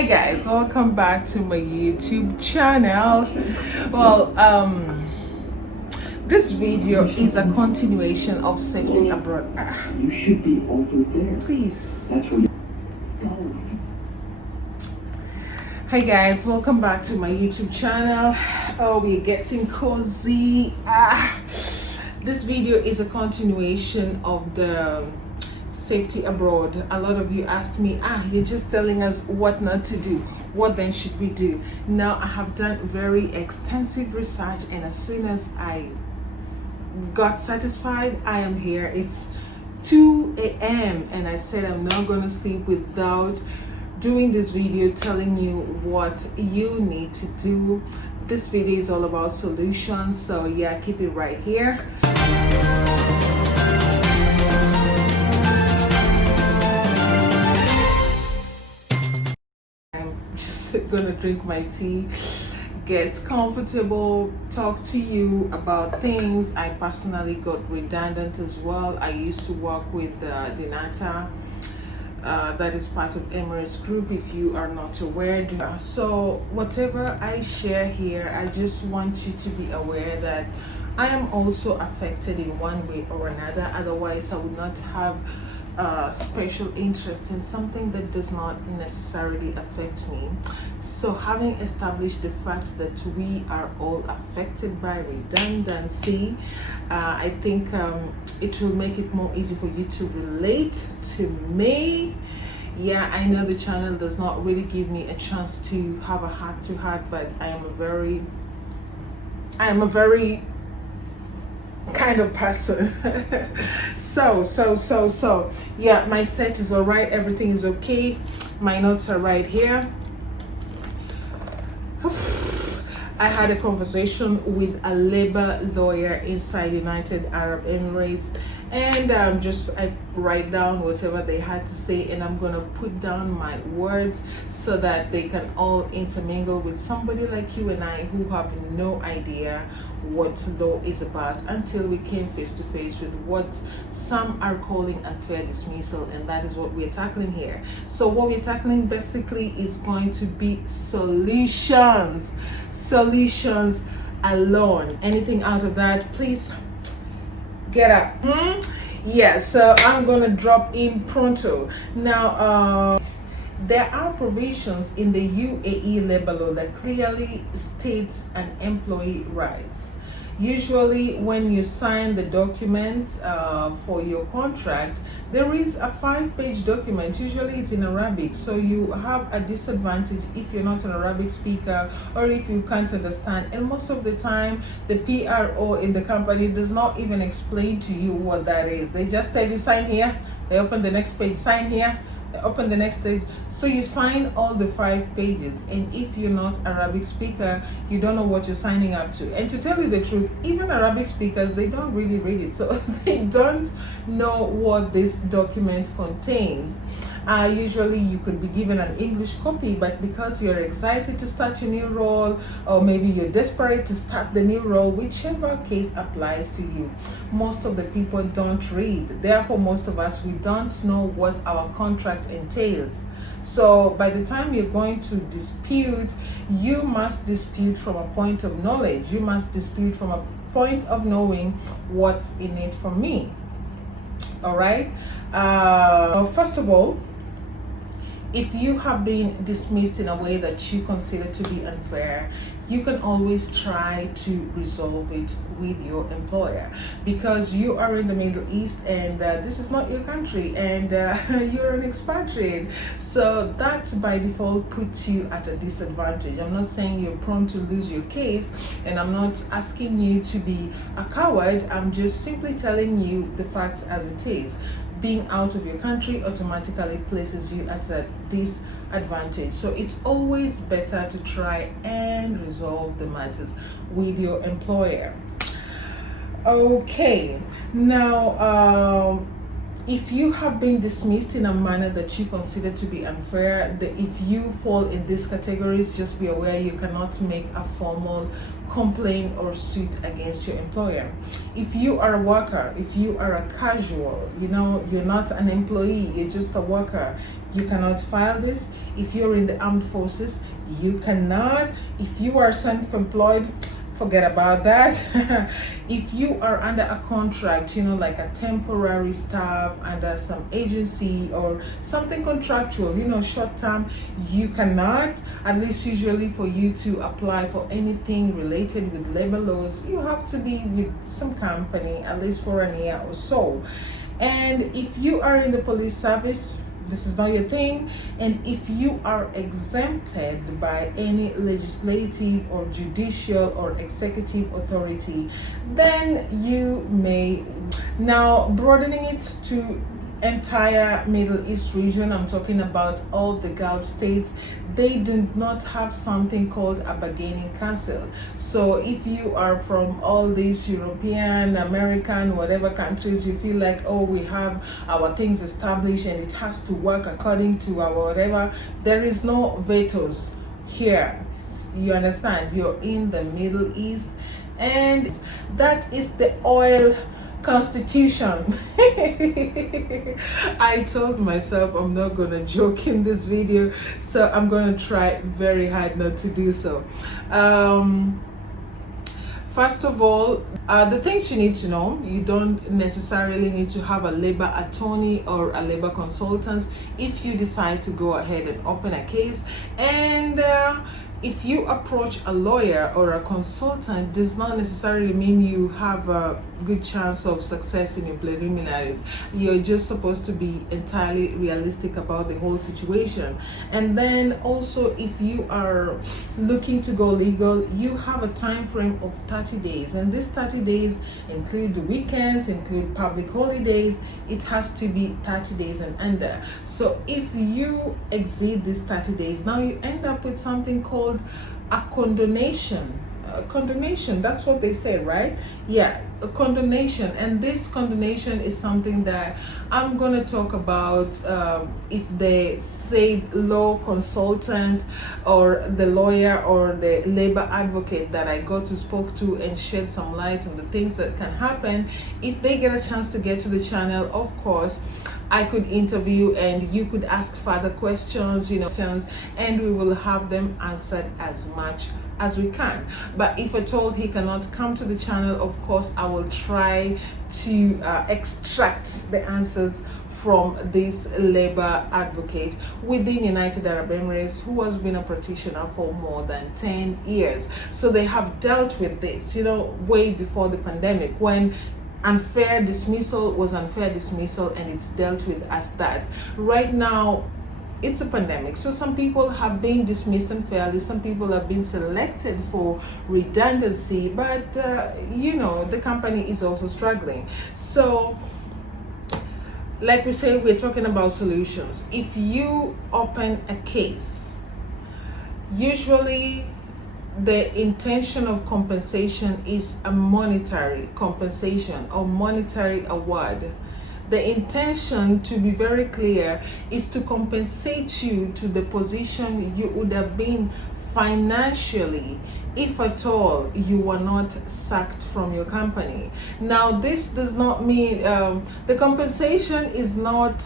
Hi guys, welcome back to my YouTube channel. Well, this video is a continuation of safety abroad. You should be over there. Please. That's where you're going. Hi guys, welcome back to my YouTube channel. Oh, we're getting cozy. This video is a continuation of the safety abroad. A lot of you asked me, you're just telling us what not to do. What then should we do? Now I have done very extensive research, and as soon as I got satisfied, I am here. It's 2 a.m. and I said I'm not gonna sleep without doing this video telling you what you need to do. This video is all about solutions, so yeah, keep it right here. Gonna drink my tea, get comfortable, talk to you about things. I personally got redundant as well. I used to work with Dinata, that is part of Emirates Group, if you are not aware. So whatever I share here, I just want you to be aware that I am also affected in one way or another. Otherwise I would not have special interest in something that does not necessarily affect me. So having established the fact that we are all affected by redundancy, I think it will make it more easy for you to relate to me. Yeah, I know the channel does not really give me a chance to have a heart-to-heart, but I am a very kind of person. so yeah, my set is all right, everything is okay, my notes are right here. I had a conversation with a labor lawyer inside United Arab Emirates, and I write down whatever they had to say, and I'm gonna put down my words so that they can all intermingle with somebody like you and I who have no idea what law is about until we came face to face with what some are calling unfair dismissal, and that is what we're tackling here. So what we're tackling basically is going to be solutions alone. Anything out of that, please get up. Yeah, so I'm gonna drop in pronto now. There are provisions in the UAE labor law that clearly states an employee rights. Usually when you sign the document for your contract, there is a 5-page document. Usually it's in Arabic, so you have a disadvantage if you're not an Arabic speaker or if you can't understand. And most of the time the PRO in the company does not even explain to you what that is. They just tell you sign here, they open the next page, sign here, open the next page. So you sign all the 5 pages, and if you're not Arabic speaker, you don't know what you're signing up to. And to tell you the truth, even Arabic speakers, they don't really read it, so they don't know what this document contains. Usually you could be given an English copy, but because you're excited to start your new role, or maybe you're desperate to start the new role, whichever case applies to you, most of the people don't read. Therefore, most of us, we don't know what our contract entails. So by the time you're going to dispute, you must dispute from a point of knowledge. You must dispute from a point of knowing what's in it for me. All right. First of all, if you have been dismissed in a way that you consider to be unfair, you can always try to resolve it with your employer, because you are in the Middle East and this is not your country, and you're an expatriate. So that by default puts you at a disadvantage. I'm not saying you're prone to lose your case, and I'm not asking you to be a coward. I'm just simply telling you the facts as it is. Being out of your country automatically places you at a disadvantage. So it's always better to try and resolve the matters with your employer. Okay, now if you have been dismissed in a manner that you consider to be unfair, if you fall in these categories, just be aware you cannot make a formal complaint or suit against your employer. If you are a worker, if you are a casual, you're not an employee, you're just a worker, you cannot file this. If you're in the armed forces, you cannot. If you are self-employed, forget about that. If you are under a contract, like a temporary staff under some agency or something contractual, short term, you cannot. At least usually for you to apply for anything related with labor laws, you have to be with some company at least for a year or so. And if you are in the police service, this is not your thing. And if you are exempted by any legislative or judicial or executive authority, then you may. Now, broadening it to entire Middle East region, I'm talking about all the Gulf states, they do not have something called a bargaining council. So if you are from all these European, American, whatever countries, you feel like, oh, we have our things established and it has to work according to our whatever, there is no vetoes here. You understand? You're in the Middle East, and that is the oil constitution. I told myself I'm not gonna joke in this video, so I'm gonna try very hard not to do so. First of all, the things you need to know: you don't necessarily need to have a labor attorney or a labor consultant if you decide to go ahead and open a case. And if you approach a lawyer or a consultant, does not necessarily mean you have a good chance of success in your preliminaries. You're just supposed to be entirely realistic about the whole situation. And then also, if you are looking to go legal, you have a time frame of 30 days, and this 30 days include the weekends, include public holidays. It has to be 30 days and under. So if you exceed these 30 days, now you end up with something called a condemnation. Condemnation, that's what they say, right? Yeah, a condemnation. And this condemnation is something that I'm going to talk about. If the said law consultant or the lawyer or the labor advocate that I got to spoke to and shed some light on the things that can happen, if they get a chance to get to the channel, of course I could interview and you could ask further questions, and we will have them answered as much as we can. But if at all he cannot come to the channel, of course I will try to extract the answers from this labor advocate within United Arab Emirates, who has been a practitioner for more than 10 years. So they have dealt with this, way before the pandemic, when unfair dismissal was unfair dismissal, and it's dealt with as that. Right now, it's a pandemic, so some people have been dismissed unfairly, some people have been selected for redundancy, but the company is also struggling. So like we say, we're talking about solutions. If you open a case, usually the intention of compensation is a monetary compensation or monetary award. The intention, to be very clear, is to compensate you to the position you would have been financially if at all you were not sacked from your company. Now, this does not mean the compensation is not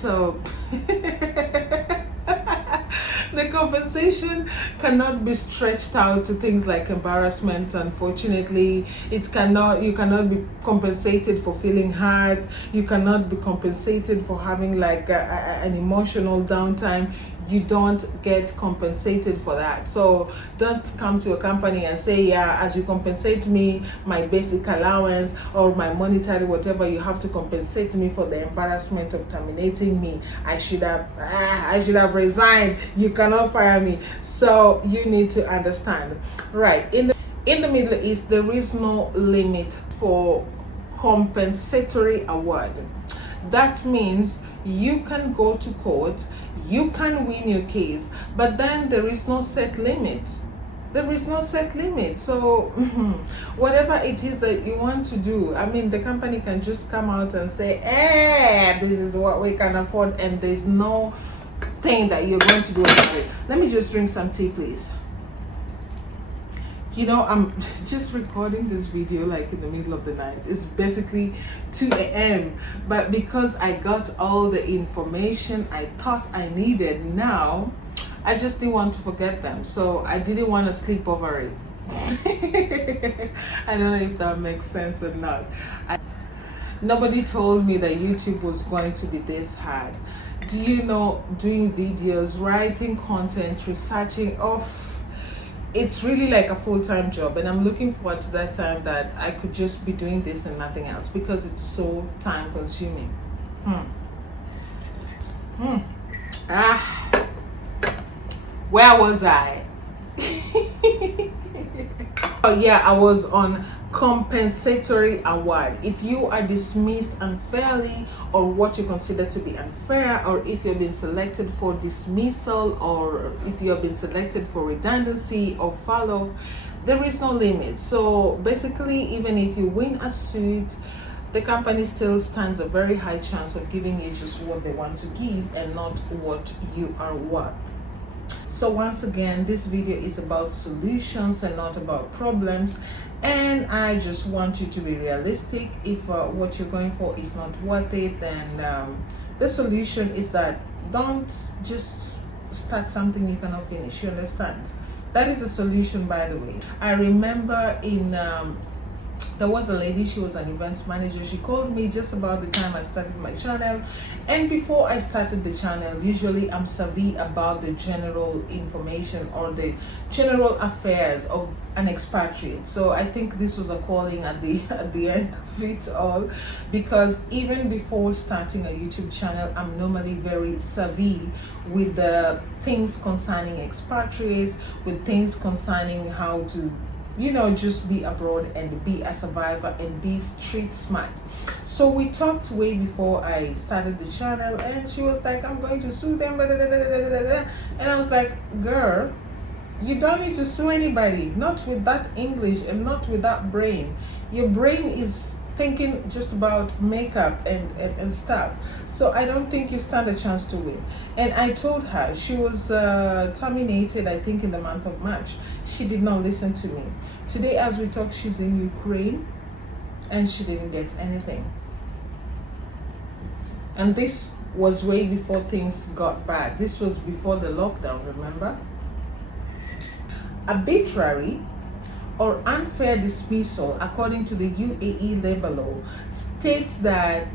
the compensation cannot be stretched out to things like embarrassment. Unfortunately, you cannot be compensated for feeling hurt. You cannot be compensated for having like an emotional downtime. You don't get compensated for that. So don't come to a company and say, yeah, as you compensate me my basic allowance or my monetary whatever, you have to compensate me for the embarrassment of terminating me. I should have resigned. You cannot fire me. So you need to understand, right? In the Middle East, there is no limit for compensatory award. That means you can go to court, you can win your case, but then there is no set limit. There is no set limit. So whatever it is that you want to do, I mean, the company can just come out and say, this is what we can afford, and there's no thing that you're going to do about it. Let me just drink some tea, please. You know, I'm just recording this video like in the middle of the night. It's basically 2 a.m. But because I got all the information I thought I needed now, I just didn't want to forget them. So I didn't want to sleep over it. I don't know if that makes sense or not. Nobody told me that YouTube was going to be this hard. Do you know, doing videos, writing content, researching, it's really like a full-time job, and I'm looking forward to that time that I could just be doing this and nothing else, because it's so time consuming. Where was I? Oh yeah, I was on compensatory award. If you are dismissed unfairly, or what you consider to be unfair, or if you've been selected for dismissal, or if you have been selected for redundancy or follow, there is no limit. So basically, even if you win a suit, the company still stands a very high chance of giving you just what they want to give and not what you are worth. So once again, this video is about solutions and not about problems, and I just want you to be realistic. If what you're going for is not worth it, then the solution is that don't just start something you cannot finish. You understand? That is a solution, by the way. I remember there was a lady, she was an events manager. She called me just about the time I started my channel, and before I started the channel, usually I'm savvy about the general information or the general affairs of an expatriate. So I think this was a calling at the end of it all, because even before starting a YouTube channel, I'm normally very savvy with the things concerning expatriates, with things concerning how to, you know, just be abroad and be a survivor and be street smart. So we talked way before I started the channel, and she was like, I'm going to sue them, and I was like, girl, you don't need to sue anybody, not with that English and not with that brain. Your brain is thinking just about makeup and stuff. So I don't think you stand a chance to win. And I told her, she was terminated, I think, in the month of March. She did not listen to me. Today as we talk, she's in Ukraine and she didn't get anything. And this was way before things got bad. This was before the lockdown, remember? Arbitrary or unfair dismissal, according to the UAE labor law, states that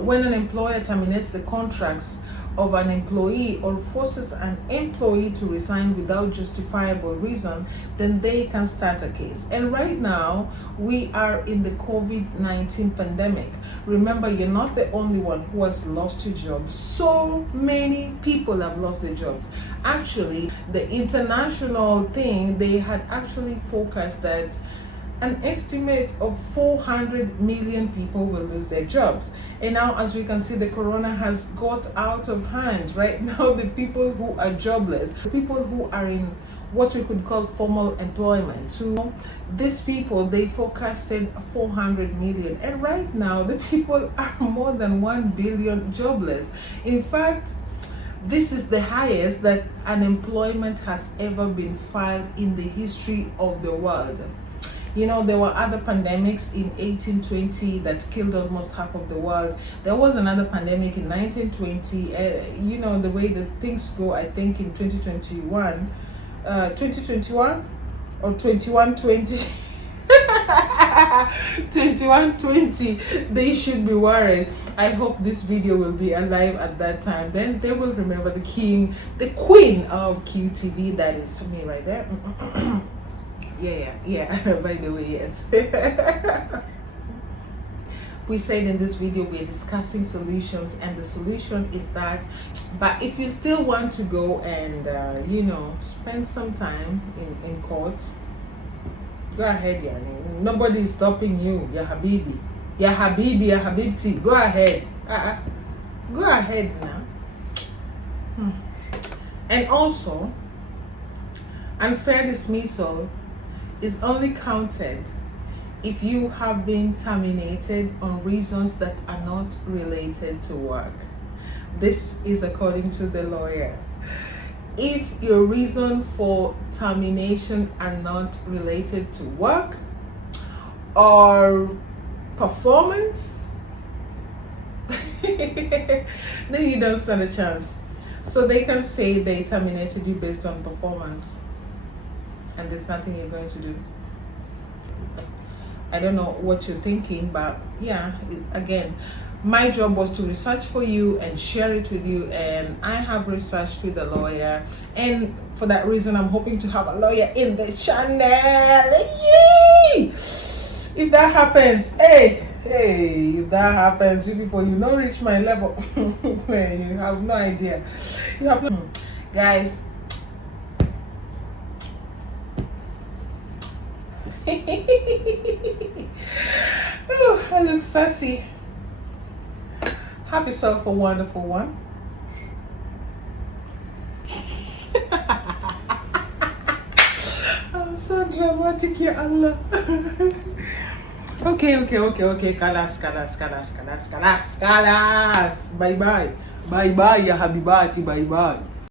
when an employer terminates the contracts of an employee or forces an employee to resign without justifiable reason, then they can start a case. And right now, we are in the COVID-19 pandemic. Remember, you're not the only one who has lost your job. So many people have lost their jobs. Actually, the international thing, they had actually focused that an estimate of 400 million people will lose their jobs. And now, as we can see, the corona has got out of hand. Right now, the people who are jobless, the people who are in what we could call formal employment, so these people, they forecasted 400 million, and right now the people are more than 1 billion jobless. In fact, this is the highest that unemployment has ever been filed in the history of the world. You know, there were other pandemics in 1820 that killed almost half of the world. There was another pandemic in 1920. You know, the way that things go, I think in 2021 or 2120 2120, they should be worried. I hope this video will be alive at that time. Then they will remember the king, the queen of QTV, that is me right there. Yeah. By the way, yes. We said in this video we're discussing solutions, and the solution is that, but if you still want to go and you know, spend some time in court, go ahead. Yani. Nobody is stopping you. Ya habibi, ya habibti, go ahead. Go ahead now. And also, Unfair dismissal is only counted if you have been terminated on reasons that are not related to work. This is according to the lawyer. If your reason for termination are not related to work or performance, then you don't stand a chance. So they can say they terminated you based on performance, and there's nothing you're going to do. I don't know what you're thinking, but yeah, again, my job was to research for you and share it with you, and I have researched with a lawyer, and for that reason I'm hoping to have a lawyer in the channel. Yay! If that happens, hey, if that happens, you people, you don't reach my level. You have no idea. You have no, guys. Oh, I look sassy. Have yourself a wonderful one. I'm so dramatic, ya Allah. Okay. Kalas. Bye bye. Ya Habibati, bye bye.